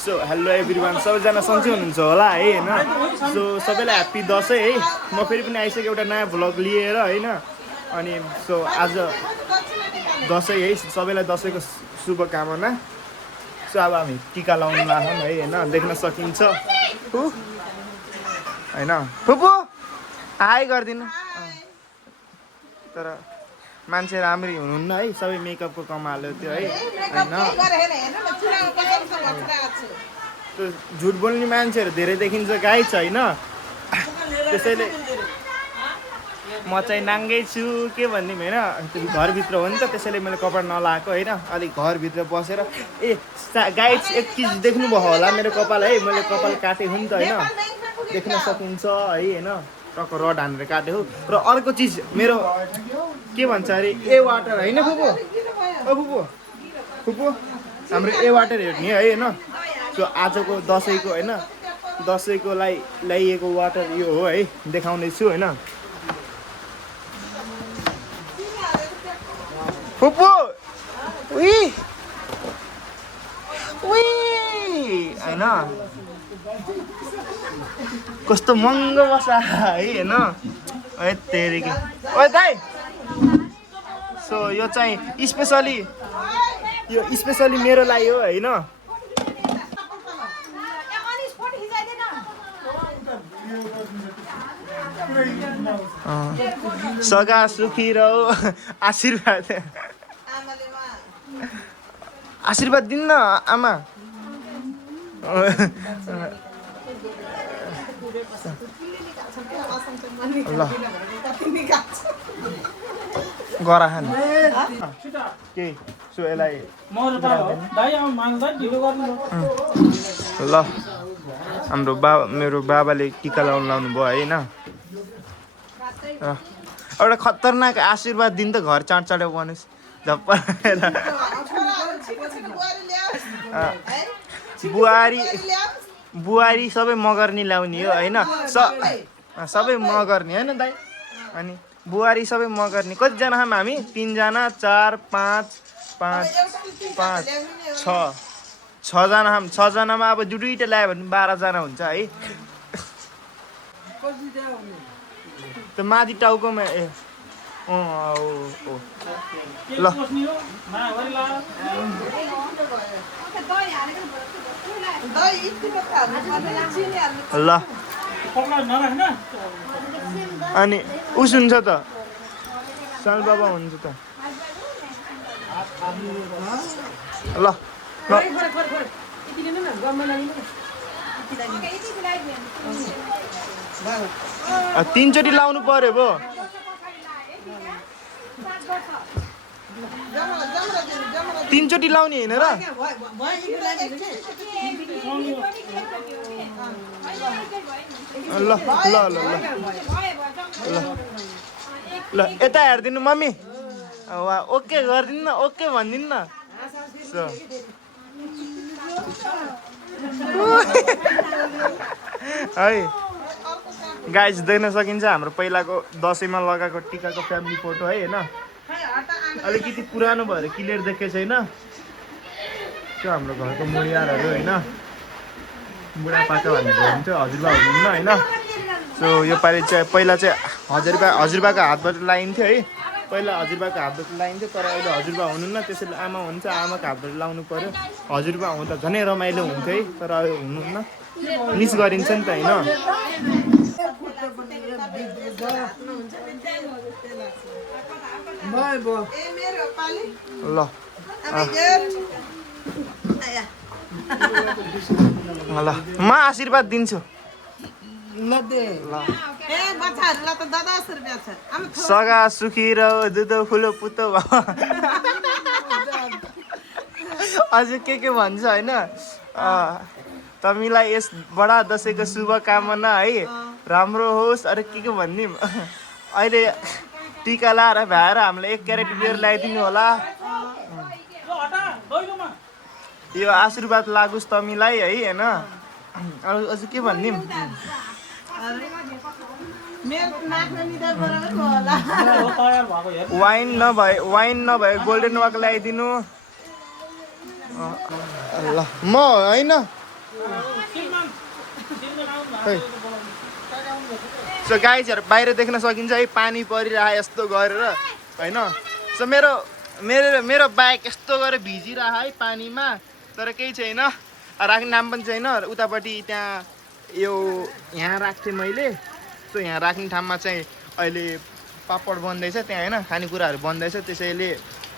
So hello everyone, सबैजना सन्चै हुनुहुन्छ होला है होइन। सो सबैलाई ह्याप्पी दसैँ है। म फेरि पनि आइसकेँ एउटा नयाँ भ्लग लिएर होइन। अनि सो आज दसैँ है, सबैलाई दसैँको शुभकामना। सो अब हामी टिका लाउनु लाग्छौँ है होइन, देख्न सकिन्छ होइन। फुपू हाई गरिदिनु। तर मान्छे राम्ररी हुनुहुन्न है, सबै मेकअपको कमाल्यो त्यो है होइन। त्यो झुट बोल्ने मान्छेहरू धेरै देखिन्छ गाइस होइन। त्यसैले म चाहिँ नाङ्गै छु के भनिदिउँ होइन। घरभित्र हो नि त, त्यसैले मैले कपडा नलाएको होइन। अलिक घरभित्र बसेर गाइस एक चिज देख्नुभयो होला मेरो कपाल है। मैले कपाल काटेको नि त होइन, देख्न सकिन्छ है होइन। टक्क रड हानेर काटेको। र अर्को चिज मेरो के भन्छ अरे ए वाटर होइन फुपू। ओ फुपू फुपू हाम्रो ए वाटर हेर्ने है होइन। सो आजको दसैँको होइन, दसैँको ल्याइएको वाटर यो हो है, देखाउँदैछु होइन। फुपू उही होइन, कस्तो महँगो बसा है होइन। है तेरिकी ओ दाइ। सो यो चाहिँ स्पेसली मेरो लागि हो होइन। सगा सुखी रहो, आशीर्वाद दिन्न आमा। ल गरा खानु के। सो यसलाई ल हाम्रो मेरो बाबाले टिका लाउनु भयो होइन। एउटा खतरनाक आशीर्वाद दिन त घर चाँड चाँडै बनोस् झप्प। बुहारी सबै मगर्नी ल्याउने हो होइन। सबै मगर्नी होइन दाइ। अनि बुहारी सबै मगर्नी कतिजना छौँ हामी? 3 जना 4 5 5 5 6 जना छौँ। 6 जनामा अब दुईटा ल्यायो भने 12 जना हुन्छ है। त्यो माथि टाउकोमा ए ल ल अनि उस हुन्छ त साल बाबा हुन्छ त ल 3 चोटि लाउनु पर्यो भो। तीन चोटि लाउने होइन र। ल ल ल ल ल यता हेरिदिनु मम्मी। ओके गरिदिनु न, ओके भनिदिनु न। है गाइस देख्न सकिन्छ हाम्रो पहिलाको दसैँमा लगाएको टिकाको फ्यामिली फोटो है होइन। अलिकति पुरानो भएर क्लियर देखेको छैन। त्यो हाम्रो घरको मुडियारहरू होइन, बुढापाका भनेको हुन्छ, हजुरबा हुनुहुन्न होइन। सो यो पालि चाहिँ पहिला चाहिँ हजुरबाको हातबाट लाइन्थ्यो है। पहिला हजुरबाको हातबाट लाइन्थ्यो, तर अहिले हजुरबा हुनुहुन्न, त्यसैले आमा हुन्छ, आमाको हातबाट लाउनु पर्यो। हजुरबा हुँदा झनै रमाइलो हुन्थ्यो है, तर अहिले हुनुहुन्न, मिस गरिन्छ नि त होइन। ल ल म आशीर्वाद दिन्छु। सगा सुखी रहो, दुधो फुलो पुतो भयो। अझै के भन्छ होइन। तपाईँलाई यस बडा दसैँको शुभकामना है, राम्रो होस्। अरे के भनिदिउँ, अहिले टिका लाएर भ्याएर हामीलाई 1 क्यारेट बियर ल्याइदिनु होला। यो आशीर्वाद लागोस् तमीलाई है होइन। अझ के भनिदिउँ, वाइन नभए गोल्डन वाक ल्याइदिनु। ल म होइन सो गाइजहरू बाहिर देख्न सकिन्छ है पानी परिरह यस्तो गरेर होइन। सो मेरो मेरो मेरो बाइक यस्तो गरेर भिजिरह है पानीमा, तर केही छैन, राख्ने ठाउँ पनि छैन। उतापट्टि त्यहाँ यो यहाँ राख्थेँ मैले। सो यहाँ राख्ने ठाउँमा चाहिँ अहिले पापड बन्दैछ त्यहाँ होइन, खानेकुराहरू बन्दैछ, त्यसैले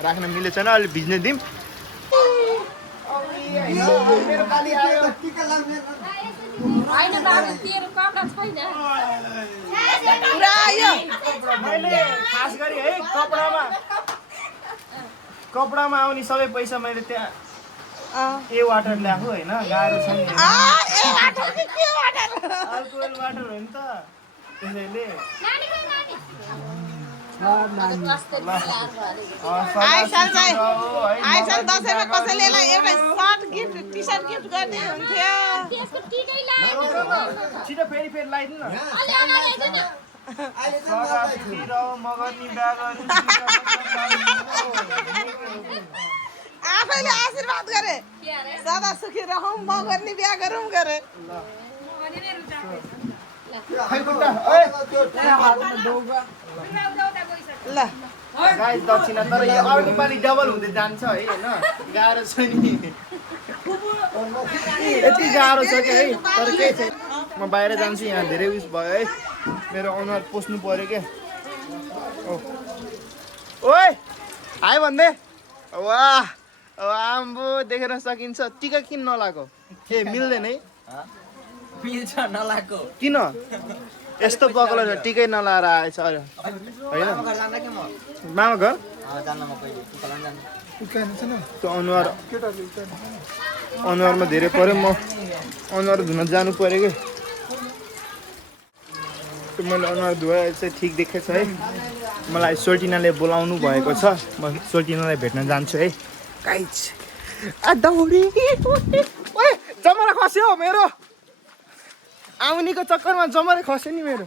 राख्न मिलेको छैन। अहिले भिज्ने दिउँ। मैले खास गरी है कपडामा आउने सबै पैसा मैले त्यहाँ ए वाटर ल्याएको होइन, गाह्रो छ नि, अल्कोहल वाटर हो नि त, त्यसैले दसैँमा कसैले एउटा shirt gift T shirt gift गर्ने हुन्थ्यो। छिटो फेरि लगाइदिनु न। आफैले आशीर्वाद गरे सदा सुखी रहौँ, मगर्नी बिहा गरौँ गरे। ल गाइस दक्षिणा, तर यो अर्को पालि डबल हुँदै जान्छ है होइन, गाह्रो छ नि, यति गाह्रो छ कि है, तर केही छैन। म बाहिर जान्छु, यहाँ धेरै उस भयो है, मेरो अनुहार पोस्नु पऱ्यो क्या। ओए हाई भन्दै, वाह आम्बो देखेर सकिन्छ। टिका किन नलाएको? ए मिल्दैन है? मिल्छ नलाएको किन यस्तो पक्लो छ, टिकै नलाएर आएछ होइन? मामा घर त्यो अनुहारमा धेरै पऱ्यो, म अनुहार धुन जानु पऱ्यो कि। मैले अनुहार धुएर चाहिँ ठिक देखेको छ है। मलाई सोल्टिनाले बोलाउनु भएको छ, म सोल्टिनालाई भेट्न जान्छु है गाइस। दौडी ओए जमरा खस्यो हो मेरो, आउनीको चक्करमा जमरा खस्यो नि मेरो।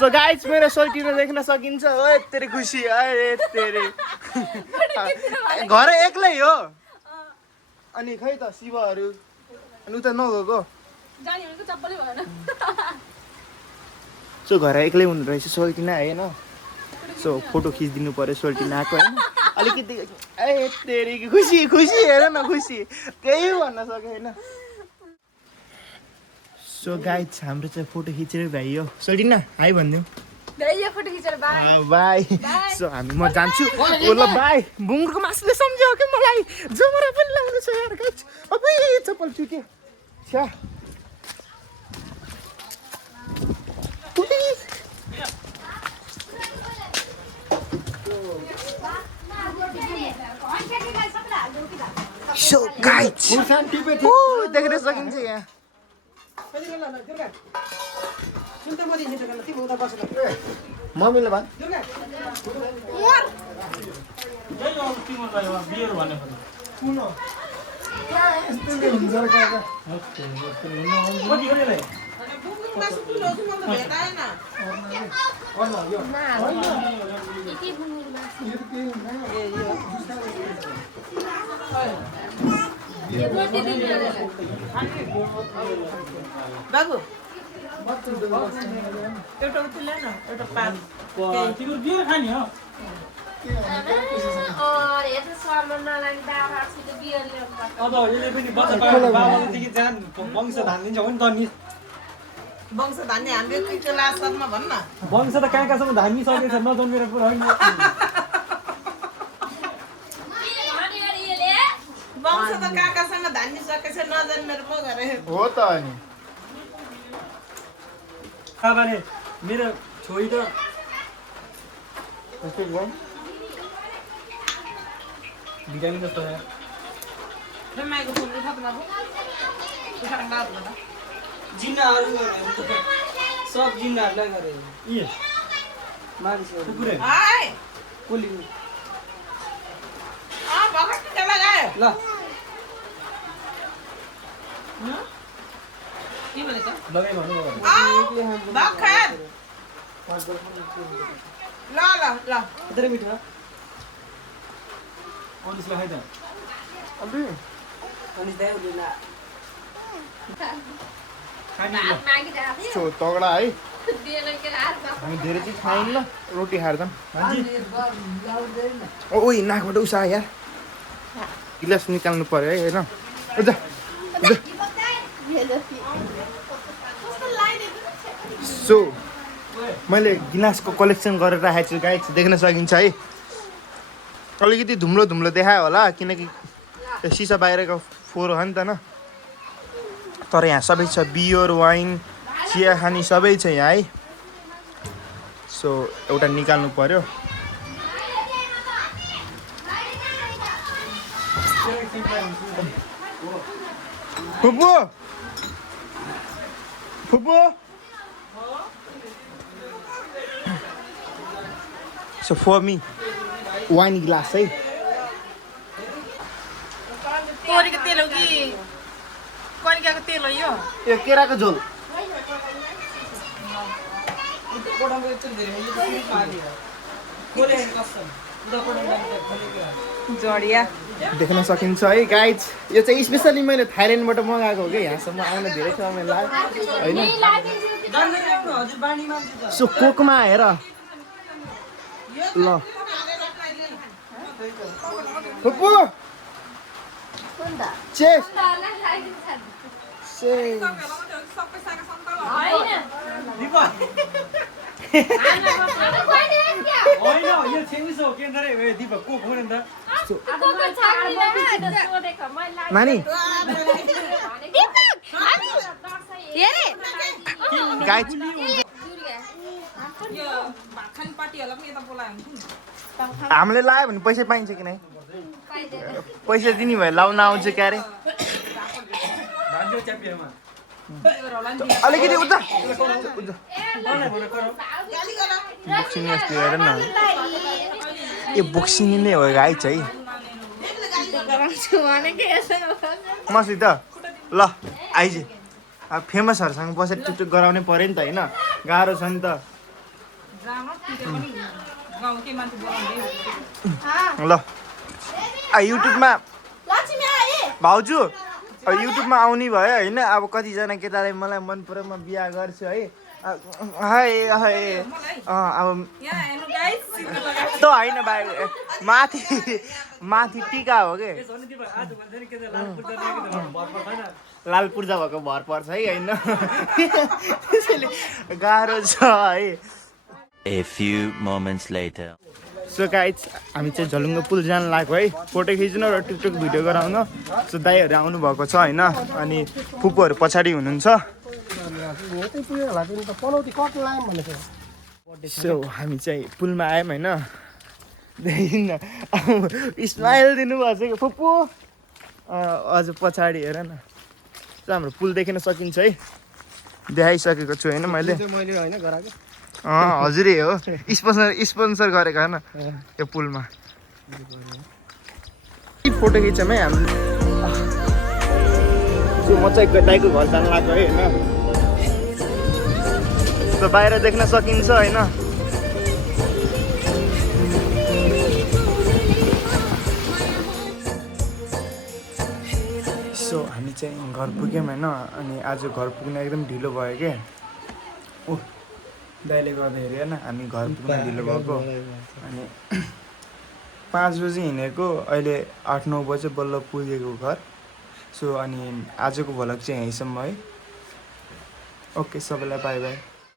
सो गाइस मेरो सोल्टिना देख्न सकिन्छ। ओए तेरे खुसी है तेरे घर एक्लै हो अनि खै त शिवहरू अनि उता नगएको। सो घर एक्लै हुनु रहेछ सोल्टिना होइन। सो फोटो खिचिदिनु पऱ्यो सोल्टिनाको होइन, अलिकति ए तेरी खुसी खुसी हेर न, खुसी केही भन्न सकेन। सो गाइस हाम्रो चाहिँ फोटो खिचेर भ्याइयो। सोल्टिना हाई भनिदिउँ। बाई। सो म जान्छु। ल बाई। बुङ्गुरको मासुले सम्झ्यो कि मलाई जमरा पनि लाउनु छ यार गाइस। अबै चप्पल चुट्यो छ्या। सो गाइस देख्न सकिन्छ यहाँ। मम्मीले भन् बाबु एउटा उतुले न, एउटा पान तिम्रो बियर खाने हो अब यसले पनि बच्चा बाबादेखि जहाँ वंश धानिन्छ हो नि त नि। वंश धान्ने हाम्रो के लासमा भन्न, वंश त कहाँ कहाँसम्म धानिसकेछ, नजन्मेर पुरा होइन। वंश त काकासँग धानिसकेछ, नजन्मेर पो गरे हो त अनि। काकाले मेरो छोरी त भिटामिन जस्तो हो। माइको फोन उठाएको बाबु उठाएको बाबु जिन्नाहरू सब जिन्नाहरूलाई गरे ए मानिसहरू कुकुरे हाय कोली भगत के लगायो ल के भने त लगाइ भन्नु भखत ल ल ल धेरै मिठो अलिस लगाइ त अबे अनि दाइले ना सो तगडा है हामी धेरै चाहिँ खाइन्न रोटी खाएर ओ नाकबाट उसा यार गिलास निकाल्नु पर्यो है होइन सो मैले गिलासको कलेक्सन गरेर राखेको छु गाइस देख्न सकिन्छ है अलिकति धुम्लो धुम्लो देखायो होला किनकि त्यो सिसा बाहिरको फोहोर हो नि त न तर यहाँ सबै छ बियर वाइन चिया खानी सबै छ यहाँ है सो एउटा निकाल्नु पर्यो फुपू फुपू सो फर मी वाइन ग्लास है तोरीको तेल हो कि कनिकाको तेल हो यो यो केराको झोल कोडाको यति धेरै यो त फेरि पारियो खोले कसम उता कोडाको खोलेको जडिया देख्न सकिन्छ है गाइज यो चाहिँ स्पेसली मैले थाइल्यान्डबाट मगाएको हो कि यहाँसम्म आउन धेरै समय लाग्यो होइन हजुर बानी मान्छे त सो कोकमा हेर ल फुपू चेस होइन यो छेउस हो के रे दिपक को हो नि त नानी गाइज हामीले लायो भने पैसा पाइन्छ कि नै पैसा दिने भए लाउन आउँछ क्यारे भान्जो च्यापिएमा अलिकति उता बोक्सिनी अस्ति हेर न यो बोक्सिनी नै हो गाइज है मसित ल आइज अब फेमसहरूसँग बसेर टुकटुक गराउनै पऱ्यो नि त होइन गाह्रो छ नि त ल युट्युबमा भाउजू युट्युबमा आउने भयो होइन अब कतिजना केटाले मलाई मन पऱ्यो म बिहा गर्छु है हाय हाय अब त होइन भाइ माथि माथि टिका हो कि लाल पूर्जा भएको भर पर्छ है होइन त्यसैले गाह्रो छ है A few moments later. So guys हामी चाहिँ झलुङ्गे पुल जान लाग्यो है फोटो खिच्न र टिकटक भिडियो गराउन सो दाइहरू आउनु भएको छ होइन अनि फुपूहरू पछाडि हुनुहुन्छ सो हामी चाहिँ पुलमा आयौँ होइन देखिन स्माइल दिनुभएको छ कि फुपू अझ पछाडि हेर न हाम्रो पुल देख्न सकिन्छ है देखाइसकेको छु होइन मैले हजुरै हो स्पोन्सर गरेको होइन यो पुलमा फोटो खिच्यौँ है हामी म चाहिँ दाइको घर जानु लाग्यो है होइन बाहिर देख्न सकिन्छ होइन सो हामी चाहिँ घर पुग्यौँ होइन अनि आज घर पुग्न एकदम ढिलो भयो क्या ओ दाइले गर्दाखेरि होइन हामी घर पुग्न ढिलो भएको अनि 5 बजी हिँडेको अहिले 8-9 बजे बल्ल पुगेको घर सो अनि आजको भ्लग चाहिँ यहीँसम्म है ओके सबैलाई बाई बाई